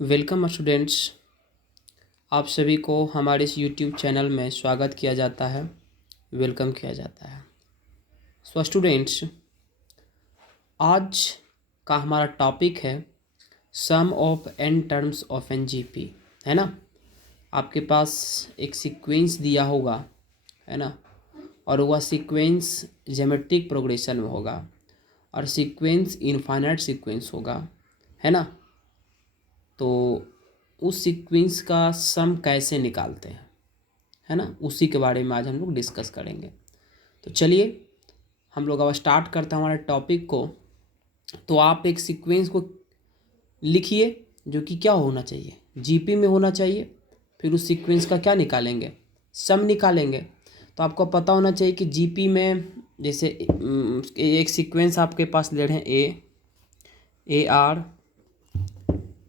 Welcome students. आप सभी को हमारे इस यूट्यूब चैनल में स्वागत किया जाता है, वेलकम किया जाता है। सो स्टूडेंट्स, आज का हमारा टॉपिक है sum of n terms of an GP, है ना। आपके पास एक सीक्वेंस दिया होगा, है ना, और वह सीक्वेंस ज्योमेट्रिक प्रोग्रेशन में होगा और सीक्वेंस इनफाइनाइट सीक्वेंस होगा, है ना। तो उस सीक्वेंस का सम कैसे निकालते हैं, है ना, उसी के बारे में आज हम लोग डिस्कस करेंगे। तो चलिए हम लोग अब स्टार्ट करते हैं हमारे टॉपिक को। तो आप एक सीक्वेंस को लिखिए जो कि क्या होना चाहिए, जीपी में होना चाहिए। फिर उस सीक्वेंस का क्या निकालेंगे, सम निकालेंगे। तो आपको पता होना चाहिए कि जीपी में जैसे एक सीक्वेंस आपके पास ले रहे हैं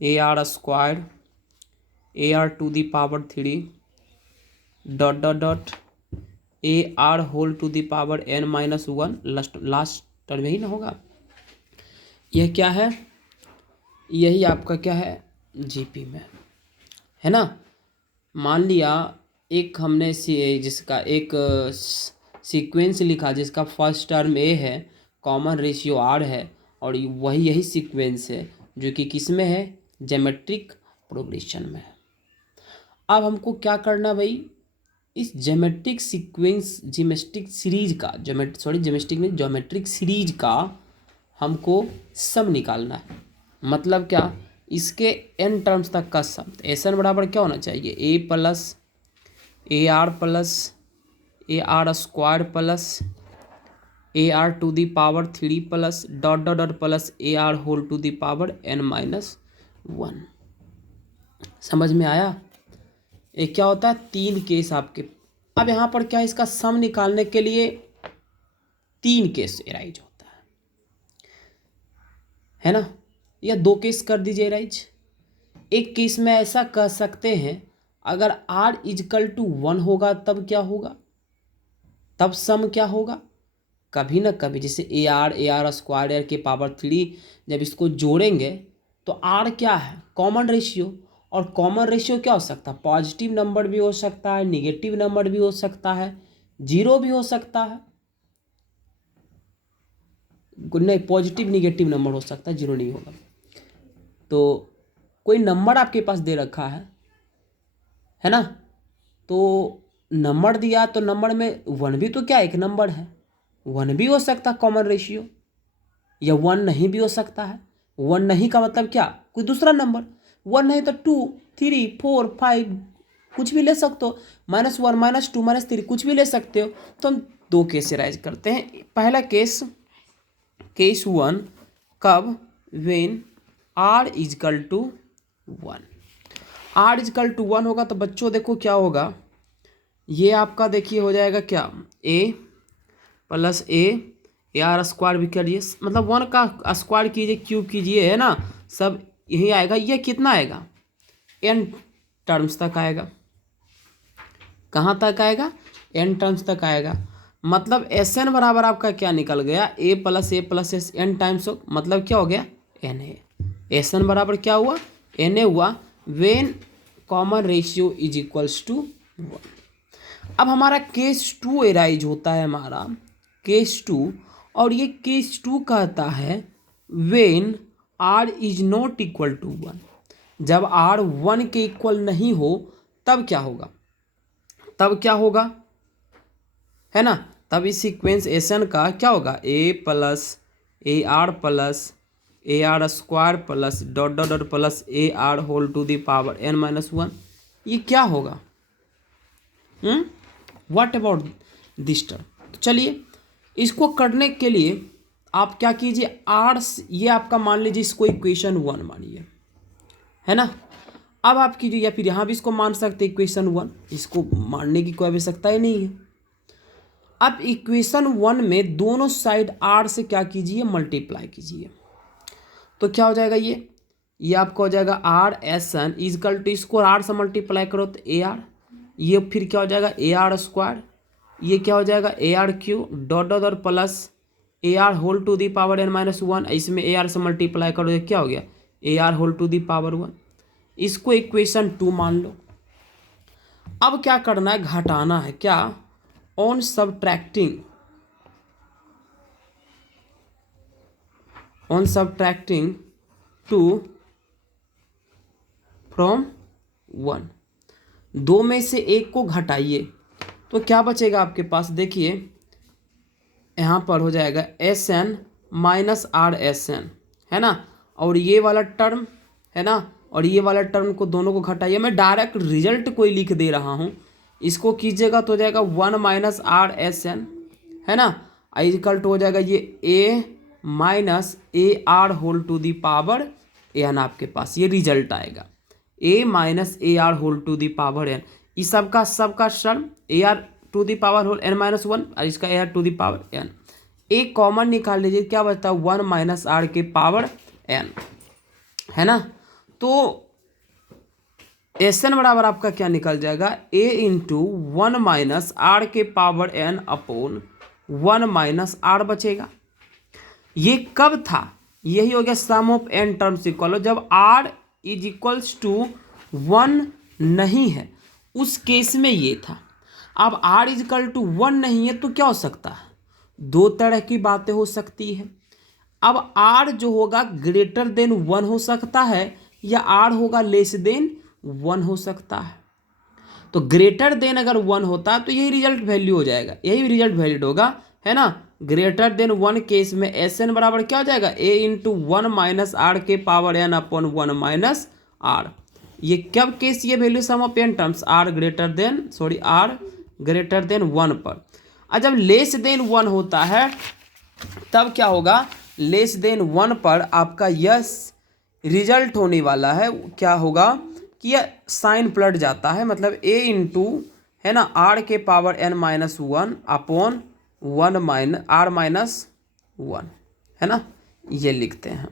A R square A R to the power 3 dot dot dot A R whole to the power n-1 last term यही ना होगा। यह क्या है, यही आपका क्या है जीपी में, है ना। मान लिया एक हमने जिसका एक सीक्वेंस लिखा जिसका फर्स्ट टर्म ए है, कॉमन रेशियो आर है, और यही सीक्वेंस है जो कि किस में है, ज्योमेट्रिक प्रोग्रेशन में है। अब हमको क्या करना भाई, इस ज्योमेट्रिक सीरीज का हमको सम निकालना है। मतलब क्या, इसके n टर्म्स तक का सम। एस एन बराबर क्या होना चाहिए, A R square plus A R to the power 3 plus dot dot dot plus A R whole to the power n-1। समझ में आया। ये क्या होता है, 3 केस आपके। अब यहाँ पर क्या है, इसका सम निकालने के लिए 3 केस एराइज होता है ना, या 2 केस कर दीजिए एराइज। एक केस में ऐसा कह सकते हैं, अगर r इजकल टू 1 होगा तब क्या होगा, तब सम क्या होगा। कभी ना कभी जैसे ए आर स्क्वायर के पावर 3 जब इसको जोड़ेंगे तो r क्या है, कॉमन रेशियो। और कॉमन रेशियो क्या हो सकता है, पॉजिटिव नंबर भी हो सकता है, निगेटिव नंबर भी हो सकता है, जीरो भी हो सकता है। नहीं, पॉजिटिव निगेटिव नंबर हो सकता है, जीरो नहीं होगा। तो कोई नंबर आपके पास दे रखा है ना। तो नंबर दिया तो नंबर में 1 भी तो क्या एक नंबर है, 1 भी हो सकता है कॉमन रेशियो, या 1 नहीं भी हो सकता है। 1 नहीं का मतलब क्या, कोई दूसरा नंबर। 1 नहीं तो 2 3 4 5 कुछ भी ले सकते हो, -1 -2 -3 कुछ भी ले सकते हो। तो हम 2 केस राइज करते हैं। पहला केस 1 कब, when r is equal to 1। r is equal to 1 होगा तो बच्चों देखो क्या होगा, ये आपका देखिए हो जाएगा क्या, a plus A R square भी करिए, मतलब 1 का स्क्वायर कीजिए, क्यूब कीजिए, है ना, सब यही आएगा। ये कितना आएगा, n टर्म्स तक आएगा। कहाँ तक आएगा, n टर्म्स तक आएगा। मतलब एस एन बराबर आपका क्या निकल गया, ए प्लस एस n टाइम्स, मतलब क्या हो गया, एन ए। एस एन बराबर क्या हुआ, एन ए हुआ, when common ratio is equals to 1। अब हमारा केस 2 एराइज होता है, हमारा केस 2, और ये केस 2 कहता है when r is not equal to 1। जब r 1 के इक्वल नहीं हो तब क्या होगा, तब क्या होगा, है ना। तब इस सीक्वेंस एसन का क्या होगा, A R square plus dot dot dot plus A R whole to the power n-1। ये क्या होगा, व्हाट अबाउट दिस टर्म। तो चलिए इसको करने के लिए आप क्या कीजिए, आर, ये आपका मान लीजिए इसको इक्वेशन 1 मानिए, है ना। अब आप कीजिए, या फिर यहाँ भी इसको मान सकते इक्वेशन 1, इसको मानने की कोई आवश्यकता ही नहीं है। अब इक्वेशन 1 में दोनों साइड r से क्या कीजिए, मल्टीप्लाई कीजिए। तो क्या हो जाएगा, ये आपका हो जाएगा r S N is equal to, इसको r से मल्टीप्लाई करो तो ए आर, ये फिर क्या हो जाएगा ए आर स्क्वायर, ये क्या हो जाएगा A R Q dot dot और plus A R whole to the power n-1। इसमें ए आर से मल्टीप्लाई करो तो क्या हो गया, A R whole to the power 1। इसको इक्वेशन 2 मान लो। अब क्या करना है, घटाना है। क्या? ऑन सब्ट्रैक्टिंग टू फ्रॉम 1, दो में से एक को घटाइए तो क्या बचेगा आपके पास? देखिए यहाँ पर हो जाएगा SN माइनस RSN, है ना, और ये वाला टर्म है ना, और ये वाला टर्म को दोनों को घटाइए। मैं डायरेक्ट रिजल्ट को ही लिख दे रहा हूँ, इसको कीजिएगा तो हो जाएगा 1 माइनस RSN, है ना, इक्वल टू हो जाएगा ये A minus AR whole to the power n। आपके पास ये रिजल्ट आएगा A minus AR whole to the power n। इस सबका term AR to the power whole n minus 1 और इसका AR to the power n। एक कॉमन निकाल लीजिए, क्या बचता है? 1 माइनस R के पावर n, है ना। तो SN बराबर आपका क्या निकल जाएगा? A इंटू 1 माइनस R के power n upon 1 minus R बचेगा। ये कब था? यही हो गया सम ऑफ n टर्म्स इक्वल, जब R इज इक्वल्स टू 1 नहीं है, उस केस में ये था। अब R इज इक्वल टू 1 नहीं है तो क्या हो सकता है? दो तरह की बातें हो सकती है। अब R जो होगा ग्रेटर देन 1 हो सकता है या R होगा लेस देन 1 हो सकता है। तो ग्रेटर देन अगर 1 होता है तो यही रिजल्ट वैल्यू हो जाएगा, यही रिजल्ट वैलिड होगा, है ना। ग्रेटर देन 1 केस में SN बराबर क्या हो जाएगा? A इंटू 1 माइनस R के power n upon 1 minus R। ये कब केस? ये value sum of n terms R greater than 1 पर। और जब लेस देन 1 होता है तब क्या होगा? लेस देन 1 पर आपका यस रिजल्ट होने वाला है, क्या होगा कि यह साइन पलट जाता है, मतलब A इंटू, है ना, R के power n minus 1 upon 1 minus R minus 1, है ना। ये लिखते हैं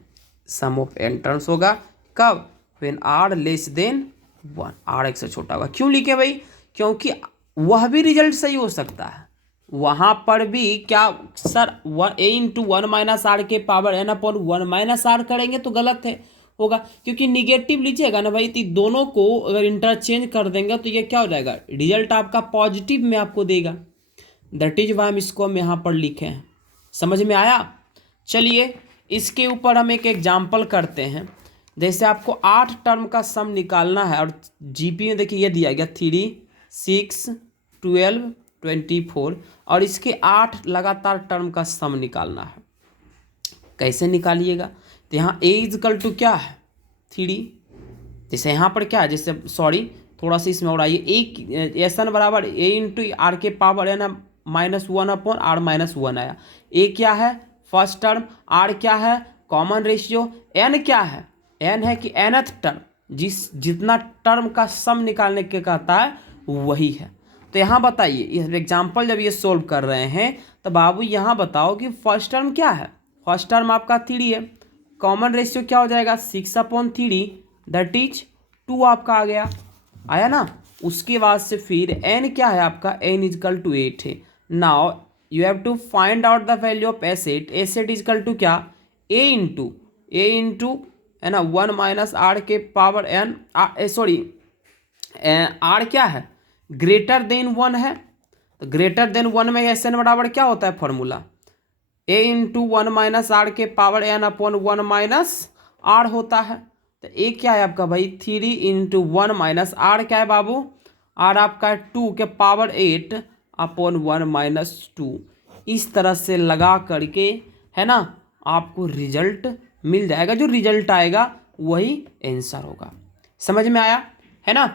सम ऑफ n टर्म्स होगा कब? When R less than 1, R एक से छोटा होगा। क्यों लिखे भाई? क्योंकि वह भी रिजल्ट सही हो सकता है, वहां पर भी क्या sir A into 1 minus R के power n upon 1 minus R करेंगे तो गलत है होगा, क्योंकि निगेटिव लीजिएगा ना भाई, तो दोनों को अगर इंटरचेंज कर देंगे तो ये क्या हो जाएगा? रिजल्ट आपका पॉजिटिव में आपको देगा। दैट इज वाई हम इसको हम यहाँ पर लिखे हैं। समझ में आया? चलिए इसके ऊपर हम एक एग्जाम्पल करते हैं। जैसे आपको 8 टर्म का सम निकालना है और जीपी में देखिए ये दिया गया 3, 6, 12, 24 और इसके 8 लगातार टर्म का सम निकालना है। कैसे निकालिएगा? तो यहाँ A इजकल टू क्या है? 3। जैसे यहाँ पर क्या है, जैसे सॉरी थोड़ा सा इसमें और आइए, A SN बराबर A इंटू R के power n minus 1 upon R minus 1 आया। A क्या है? First term. R क्या है? Common ratio. N क्या है? N है कि nth टर्म, जितना टर्म का सम निकालने के कहता है वही है। तो यहाँ बताइए, इस एग्जाम्पल जब ये सोल्व कर रहे हैं तो बाबू यहाँ बताओ कि फर्स्ट टर्म क्या है? फर्स्ट टर्म आपका 3 है, कॉमन रेशियो क्या हो जाएगा? 6 अपॉन 3 दैट इज 2 आपका आ गया, आया ना। उसके बाद से फिर n क्या है आपका? n इजकल टू 8 है। Now you have to find out the value of S eight. S eight is equal to क्या? a इंटू, है ना, 1 माइनस R के पावर n, सॉरी R क्या है? ग्रेटर देन 1 है, तो ग्रेटर देन 1 में SN बराबर क्या होता है formula? A into 1 minus R के power n upon 1 minus R होता है। तो A क्या है आपका भाई? 3 इंटू 1 माइनस R क्या है बाबू? R आपका 2 के पावर 8 अपॉन 1 माइनस 2। इस तरह से लगा करके, है ना, आपको रिजल्ट मिल जाएगा। जो रिजल्ट आएगा वही आंसर होगा। समझ में आया, है ना।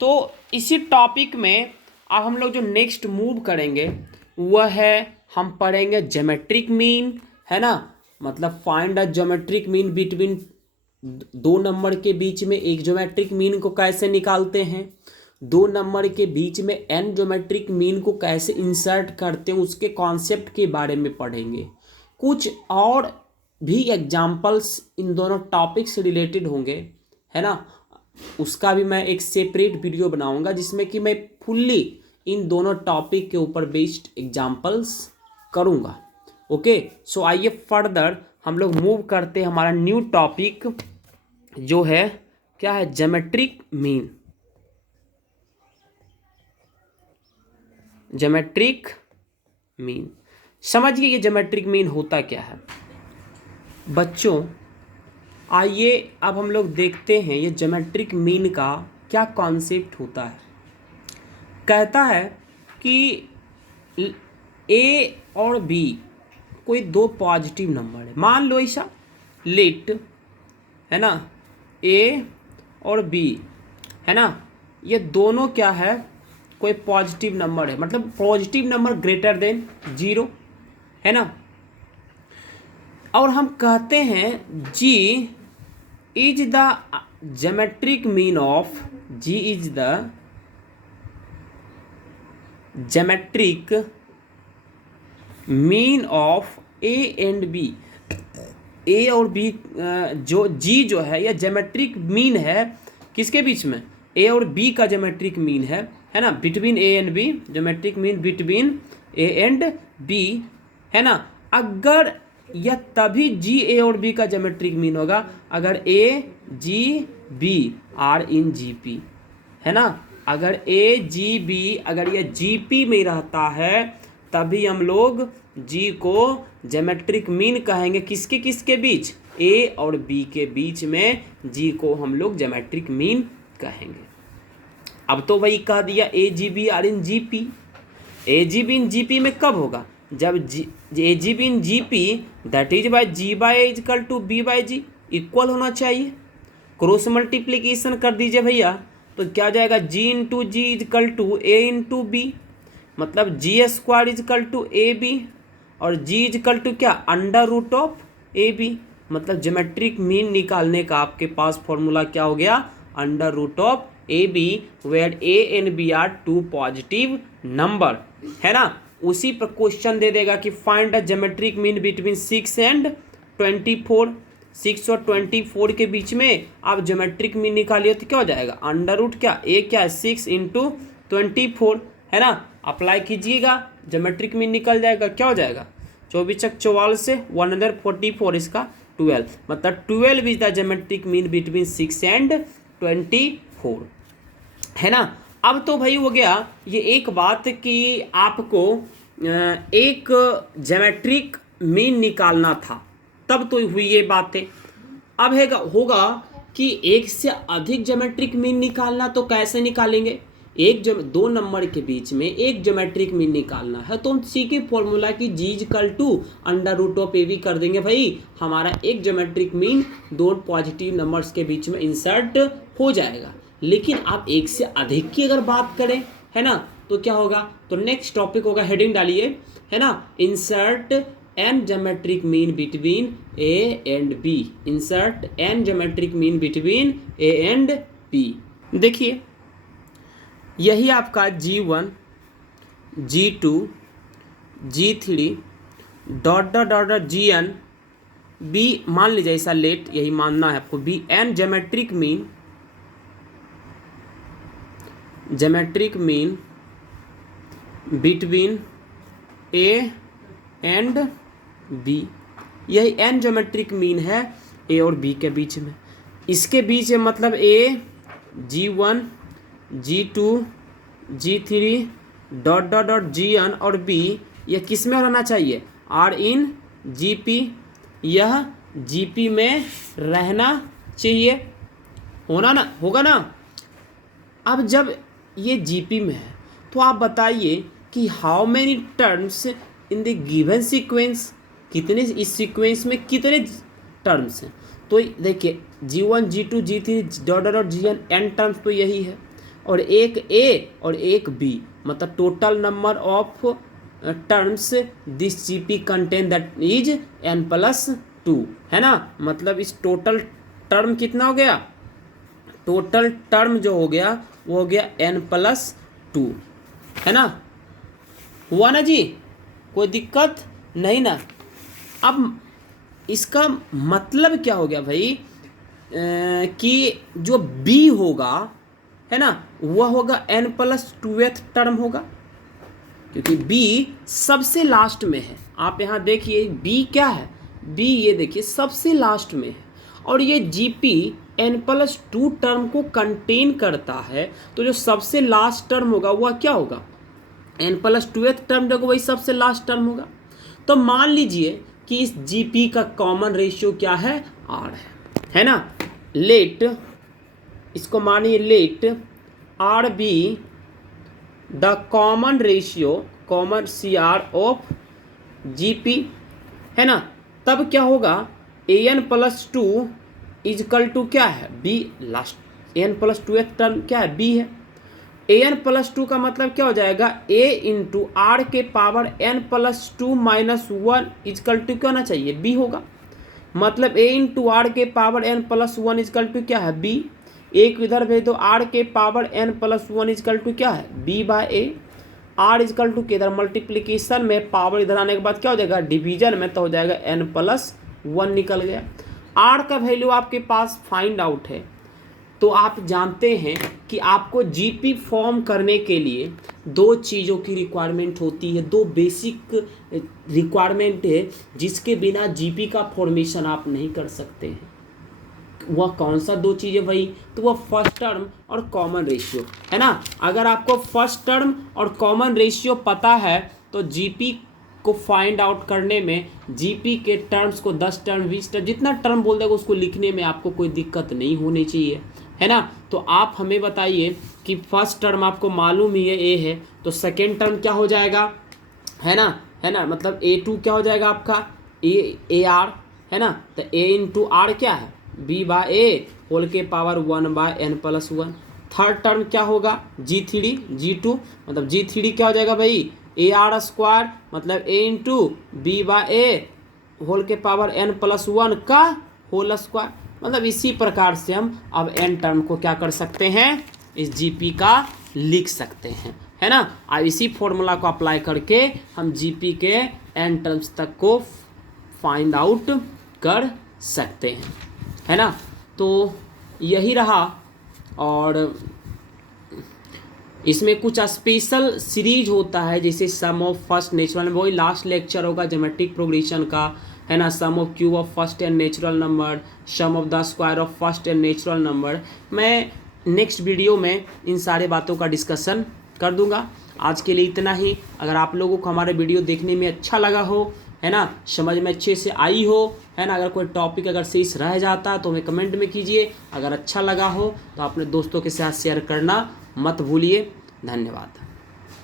तो इसी टॉपिक में अब हम लोग जो नेक्स्ट मूव करेंगे वह है, हम पढ़ेंगे ज्योमेट्रिक मीन, है ना, मतलब find a geometric mean between 2 number के बीच में एक ज्योमेट्रिक मीन को कैसे निकालते हैं, 2 नंबर के बीच में n ज्योमेट्रिक मीन को कैसे इंसर्ट करते हैं, उसके कॉन्सेप्ट के बारे में पढ़ेंगे। कुछ और भी एग्जाम्पल्स इन दोनों टॉपिक से रिलेटेड होंगे, है ना, उसका भी मैं एक सेपरेट वीडियो बनाऊंगा जिसमें कि मैं फुल्ली इन दोनों टॉपिक के ऊपर बेस्ड एग्जाम्पल्स करूंगा। ओके, सो आइए फर्दर हम लोग मूव करते हैं। हमारा न्यू टॉपिक जो है क्या है, ज्योमेट्रिक मीन। ज्योमेट्रिक मीन, समझिए ये ज्योमेट्रिक मीन होता क्या है बच्चों। आइए अब हम लोग देखते हैं ये ज्योमेट्रिक मीन का क्या कॉन्सेप्ट होता है। कहता है कि ए और बी कोई दो पॉजिटिव नंबर है, मान लो ऐसा, लेट, है ना, ए और बी, है ना, ये दोनों क्या है, कोई पॉजिटिव नंबर है, मतलब पॉजिटिव नंबर ग्रेटर देन 0, है ना। और हम कहते हैं G is the geometric mean of, G is the geometric mean of A and B. A और बी, जो जी जो है यह ज्योमेट्रिक मीन है किसके बीच में, ए और बी का ज्योमेट्रिक मीन है ना, between A and B, geometric mean between A and B, है ना। अगर यह तभी जी ए और बी का ज्योमेट्रिक मीन होगा अगर A G B are in G P, है ना। अगर ए जी बी अगर यह जी पी में रहता है तभी हम लोग जी को ज्योमेट्रिक मीन कहेंगे। किसके किसके बीच, ए और बी के बीच में जी को हम लोग ज्योमेट्रिक मीन कहेंगे। अब तो वही कह दिया A G B are in G P. A G B in G P में कब होगा, जब A G B in G P that is by G by equal to B by G equal होना चाहिए। क्रॉस मल्टीप्लीकेशन कर दीजिए भैया, तो क्या जाएगा, G into G equal to A into B, मतलब G square equal to A B, और जी इजकल टू क्या, under root of A B. मतलब ज्योमेट्रिक मीन निकालने का आपके पास फॉर्मूला क्या हो गया, under root of A B, where A and B are two positive number, है ना। उसी पर क्वेश्चन दे देगा कि find the geometric mean between 6 and 24। 6 और 24 के बीच में आप ज्योमेट्रिक मीन निकालिए तो क्या हो जाएगा, अंडर रूट क्या, ए क्या है 6 इंटू 24, है ना। अप्लाई कीजिएगा, ज्योमेट्रिक मीन निकल जाएगा, क्या हो जाएगा 24 चक 44 से 144 इसका 12, मतलब 12 is the geometric mean between 6 and 24, है ना। अब तो भाई हो गया ये एक बात कि आपको एक ज्योमेट्रिक मीन निकालना था, तब तो हुई ये बातें। अब होगा कि एक से अधिक ज्योमेट्रिक मीन निकालना, तो कैसे निकालेंगे, दो नंबर के बीच में एक ज्योमेट्रिक मीन निकालना है तो हम सीखे फॉर्मूला की G equal to under root of A B कर देंगे भाई, हमारा एक ज्योमेट्रिक मीन दो पॉजिटिव नंबर्स के बीच में इंसर्ट हो जाएगा। लेकिन आप एक से अधिक की अगर बात करें, है ना, तो क्या होगा, तो नेक्स्ट टॉपिक होगा, हेडिंग डालिए, है ना, insert N geometric mean between A and B, insert N geometric mean between A and B. देखिए यही आपका G1 G2 G3 dot dot dot dot GN B, मान लीजिए ऐसा लेट, यही मानना है आपको, be N geometric mean between A and B, यही एन ज्योमेट्रिक मीन है ए और बी के बीच में। इसके बीच में मतलब ए G1 G2 G3 dot dot dot GN और B यह किस में रहना चाहिए, R इन GP, यह GP में रहना चाहिए, होगा ना। अब जब ये GP में है तो आप बताइए कि how many terms in the given sequence, कितने इस सीक्वेंस में कितने टर्म्स हैं। तो देखिए G1 G2 G3 dot dot dot GN n terms तो यही है, और एक ए और एक बी, मतलब total number of terms this GP contain that is n+2, है ना। मतलब इस टोटल टर्म कितना हो गया, टोटल टर्म जो हो गया वो हो गया n+2, है ना। हुआ ना जी, कोई दिक्कत नहीं ना। अब इसका मतलब क्या हो गया भाई, कि जो बी होगा, है ना, वह होगा n+2th टर्म होगा, क्योंकि b सबसे लास्ट में है। आप यहाँ देखिए b क्या है, b ये देखिए सबसे लास्ट में है, और ये gp n+2 टर्म को कंटेन करता है, तो जो सबसे लास्ट टर्म होगा वह क्या होगा, n+2th टर्म जो वही सबसे लास्ट टर्म होगा। तो मान लीजिए कि इस GP का कॉमन रेशियो क्या है, R है ना। लेट, इसको मानिए let R be the common ratio, common CR of GP, है ना। तब क्या होगा, an+2 इजकल टू क्या है, B लास्ट, n+2th टर्म क्या है, B है। an+2 का मतलब क्या हो जाएगा, a इंटू आर के पावर n+2 - 1 इजकल टू क्या होना चाहिए, b होगा। मतलब a इंटू आर के पावर n+1 इजकल टू क्या है, b। एक इधर भेज दो, r के पावर n+1 इजकल टू क्या है, b/a। r इजकल टू किधर मल्टीप्लीकेशन में, पावर इधर आने के बाद क्या हो जाएगा, डिवीजन में, तो हो जाएगा n+1 निकल गया। r का वैल्यू आपके पास फाइंड आउट है। तो आप जानते हैं कि आपको जीपी फॉर्म करने के लिए दो चीज़ों की रिक्वायरमेंट होती है, दो बेसिक रिक्वायरमेंट है जिसके बिना जीपी का फॉर्मेशन आप नहीं कर सकते हैं। वह कौन सा दो चीज़ें भाई, तो वह फर्स्ट टर्म और कॉमन रेशियो, है ना। अगर आपको फर्स्ट टर्म और कॉमन रेशियो पता है तो जीपी को फाइंड आउट करने में, जीपी के टर्म्स को 10 टर्म 20 टर्म जितना टर्म बोल देगा उसको लिखने में आपको कोई दिक्कत नहीं होनी चाहिए, है ना। तो आप हमें बताइए कि फर्स्ट टर्म आपको मालूम ही है ए है, तो सेकेंड टर्म क्या हो जाएगा, है ना, मतलब A2 क्या हो जाएगा आपका, AR, है ना। तो A इंटू आर क्या है, B/A होल के पावर 1/n+1। थर्ड टर्म क्या होगा, G2, मतलब G3 क्या हो जाएगा भाई, AR² मतलब A इंटू B/A होल के पावर n+1 का होल स्क्वायर। मतलब इसी प्रकार से हम अब n टर्म को क्या कर सकते हैं, इस GP का लिख सकते हैं, है ना। अब इसी फॉर्मूला को अप्लाई करके हम GP के n टर्म्स तक को फाइंड आउट कर सकते हैं, है ना। तो यही रहा, और इसमें कुछ स्पेशल सीरीज होता है, जैसे सम ऑफ फर्स्ट नेचुरल, वही लास्ट लेक्चर होगा ज्योमेट्रिक प्रोग्रेशन का, है ना। Sum of cube of first n natural number, sum of the square of first n natural number. मैं नेक्स्ट वीडियो में इन सारे बातों का डिस्कशन कर दूंगा। आज के लिए इतना ही। अगर आप लोगों को हमारे वीडियो देखने में अच्छा लगा हो, है ना, समझ में अच्छे से आई हो, है ना, अगर कोई टॉपिक अगर शेष रह जाता तो हमें कमेंट में कीजिए। अगर अच्छा लगा हो तो अपने दोस्तों के साथ शेयर करना मत भूलिए। धन्यवाद।